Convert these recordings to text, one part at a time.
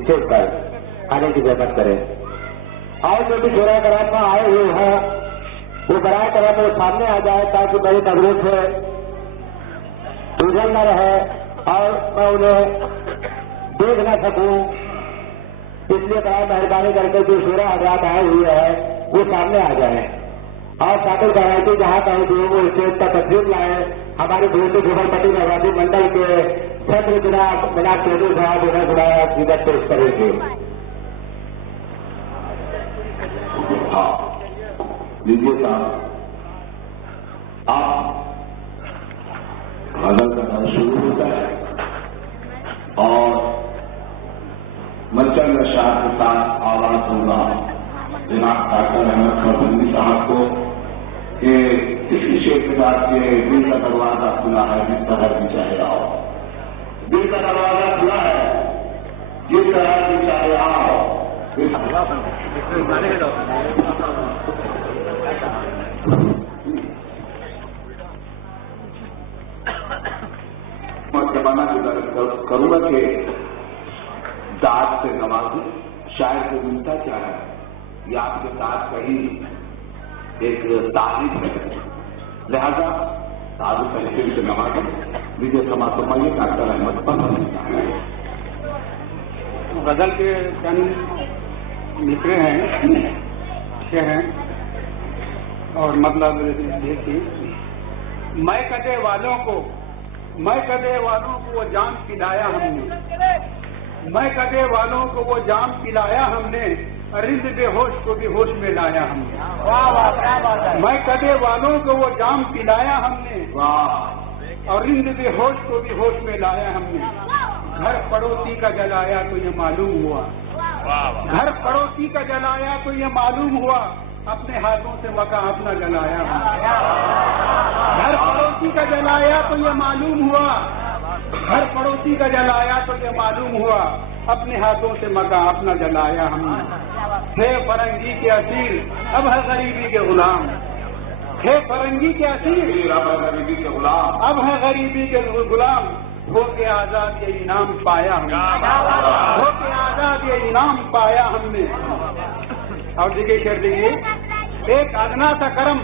Stage पर आने की जरूरत करे। और जो भी जोड़ा कराम में आए हुए हैं वो बराह करम वो सामने आ जाए ताकि मेरी नजरों से उजल न रहे और मैं उन्हें देख न सकूं। इसलिए बड़ा मेहरबानी करके जो शोरा हजरात आए हुए हैं वो सामने आ जाए और शामिल कराए कि जहां कहीं भी वो स्टेज पर तस्वीर लाए। हमारे दोस्ती झुमरपट्टी नवरात्रि मंडल के छत्र जनाब चौधरी साहब उन्हें बुलाया सीधत पेश करेंगे। हाँ लीजिए साहब, आप गजल का शुरू होता है और मंचन शाह के साथ आवाज होगा जनाब डॉक्टर अहमद फरजंदी साहब को कि इस विशेष प्रकार के दिल का दरवाजा खुला है, जिस तरह भी चाहे आओ। दिल का दरवाजा खुला है, जिस तरह भी चाहे आओ। मैं जमाना करूंगा कि दाद से नवाजूं, शायर को मिलता क्या है, ये आपके साथ कहीं एक तारीफ है, लिहाजा साधु तहसील से नवाजूं। लीजिए समाप्त फरमाइए डॉक्टर अहमद फरजंदी। गजल के चंद मिसरे हैं और मतलब देखिए, मैं कदे वालों को वो जाम पिलाया हमने, मैं कदे वालों को वो जाम पिलाया हमने, रिंद बेहोश को भी होश में लाया हमने। मैं कदे वालों को वो जाम पिलाया हमने और रिंद बेहोश को भी होश में लाया हमने। घर पड़ोसी का जलाया तो ये मालूम हुआ, घर पड़ोसी का जलाया तो ये मालूम हुआ, अपने हाथों से मकान अपना जलाया हमने। घर पड़ोसी का जलाया तो ये मालूम हुआ, घर पड़ोसी का जलाया तो ये मालूम हुआ, अपने हाथों से मकान अपना जलाया हमने। थे फरंगी के असीर अब है गरीबी के गुलाम, थे फरंगी के असीर अब है गरीबी के गुलाम, अब है गरीबी के गुलाम, हो के आजाद ये इनाम पाया हमने, हो के आजाद ये इनाम पाया हमने। और देखिए शेर देखिए, एक अदना सा करम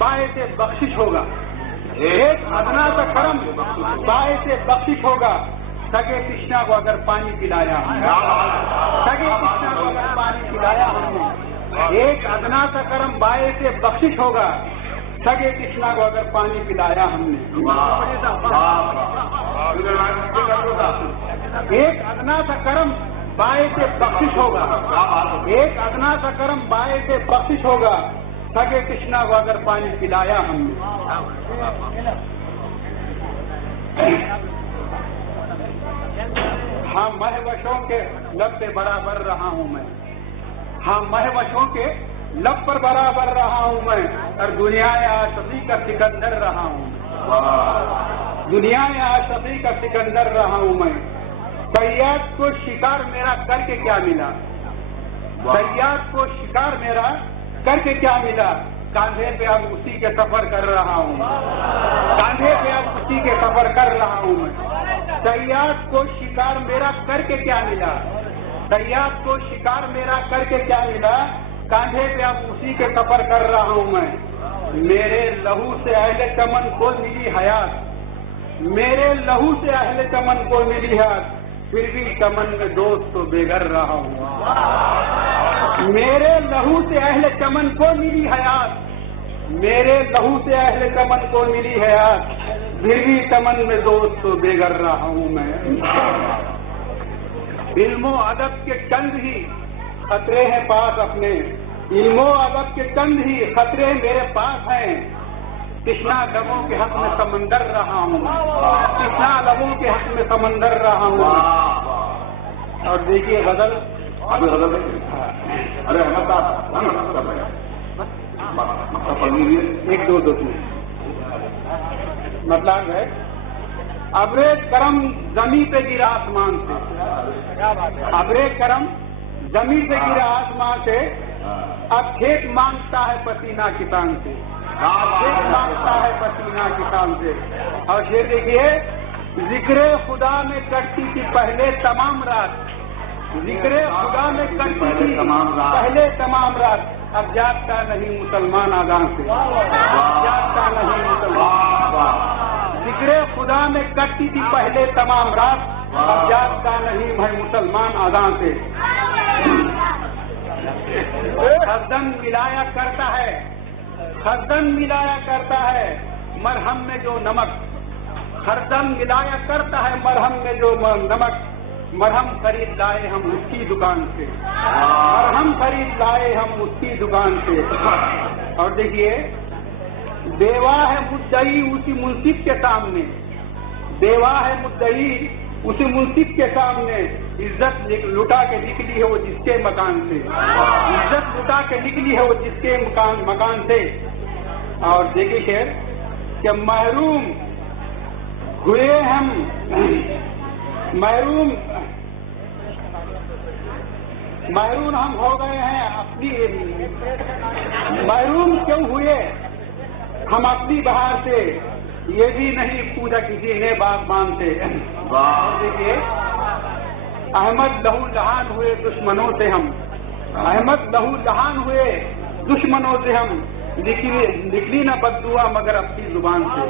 बायस बख्शिश होगा, एक अदना सा करम बायस बख्शिश होगा, सगे कृष्णा को अगर पानी पिलाया हमने, सगे कृष्णा को अगर पानी पिलाया हमने। एक अदना सा करम बायस बख्शिश होगा, सगे कृष्णा को अगर पानी पिलाया हमने। एक अदना सा करम बाए से बख्शिश होगा, एक अदना सा करम बाए से बख्शिश होगा, सगे कृष्णा को अगर पानी पिलाया हमने। हाँ महवशों के लब पे बराबर रहा हूँ मैं, हाँ महवशों के लब पर बराबर रहा हूँ मैं, और दुनिया आशिकी का सिकंदर रहा हूँ, दुनिया आशिकी का सिकंदर रहा हूँ मैं। सैयाद को शिकार मेरा करके क्या मिला, सैयाद को शिकार मेरा करके क्या मिला, कांधे पे अब उसी के सफर कर रहा हूँ, कांधे पे अब उसी के सफर कर रहा हूँ मैं। सैयाद को शिकार मेरा करके क्या मिला, सैयाद को शिकार मेरा करके क्या मिला, कांधे पे अब उसी के सफर कर रहा हूँ मैं। मेरे लहू से अहले चमन को मिली हयात, मेरे लहू से अहले चमन को मिली हयात, फिर भी चमन में दोस्त तो बेघर रहा हूँ। मेरे लहू से अहले चमन को मिली हयात, मेरे लहू से अहले चमन को मिली हयात, फिर भी चमन में दोस्त तो बेघर रहा हूँ मैं। इल्मो अदब के चंद ही खतरे हैं पास अपने, इल्मो अदब के चंद ही खतरे मेरे पास हैं, कृष्णा लबों के हक में समंदर रहा हूँ, कृष्णा लबों के हक में समंदर रहा हूँ। और देखिए गजल, अभी गजल अरे एक दो मतलब है, अबरे करम जमी पे गिरा आसमान से, अबरे करम जमी पे गिरा आसमान से, अब खेत मांगता है पसीना किसान से, खेत मांगता है पसीना किसान से। और फिर देखिए, जिक्र खुदा में कटती थी पहले तमाम रात, ذکر خدا میں کرتی تھی پہلے تمام رات، اب جاگتا نہیں مسلمان آذان سے، جاگتا نہیں مسلمان، ذکر خدا میں کرتی تھی پہلے تمام رات، اب جاگتا نہیں ہے مسلمان آذان سے۔ خردن ملایا کرتا ہے، خردن ملایا کرتا ہے مرہم میں جو نمک، خردن ملایا کرتا ہے مرہم میں جو نمک، مرہم خرید لائے ہم اس کی دکان سے، مرہم خرید لائے ہم اس کی دکان سے۔ اور دیکھیے، بیوہ ہے مدعی اسی منصف کے سامنے، بیوہ ہے مدعی اسی منصف کے سامنے، عزت لٹا کے نکلی ہے وہ جس کے مکان سے، عزت لٹا کے نکلی ہے وہ جس کے مکان سے۔ اور دیکھیے شعر کہ محروم ہوئے ہم، محروم ہم ہو گئے ہیں اپنی، محروم کیوں ہوئے ہم اپنی بہار سے، یہ بھی نہیں پوچھا کسی نے باغبان سے۔ دیکھیے، احمد لہو لہان ہوئے دشمنوں سے ہم، احمد لہو لہان ہوئے دشمنوں سے ہم، نکلی نہ بد دعا مگر اپنی زبان سے۔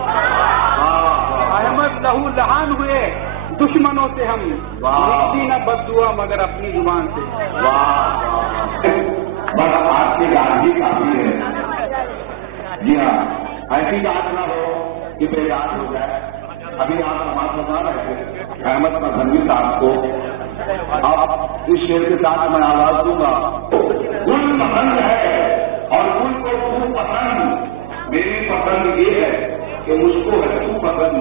احمد لہو لہان ہوئے دشمنوں سے ہم، نکلی نہ بد دعا مگر اپنی زبان سے۔ بس آپ کی گاندھی کافی ہے، جی ہاں، ایسی بات نہ ہو کہ بے یاد ہو جائے۔ ابھی آپ نماز بتا رہے تھے احمد مظہری صاحب کو، اب اس شعر کے ساتھ میں آواز دوں گا۔ گل پسند ہے اور گل کو خوب پسند، میری پسند یہ ہے کہ مجھ کو ہے تو پسند۔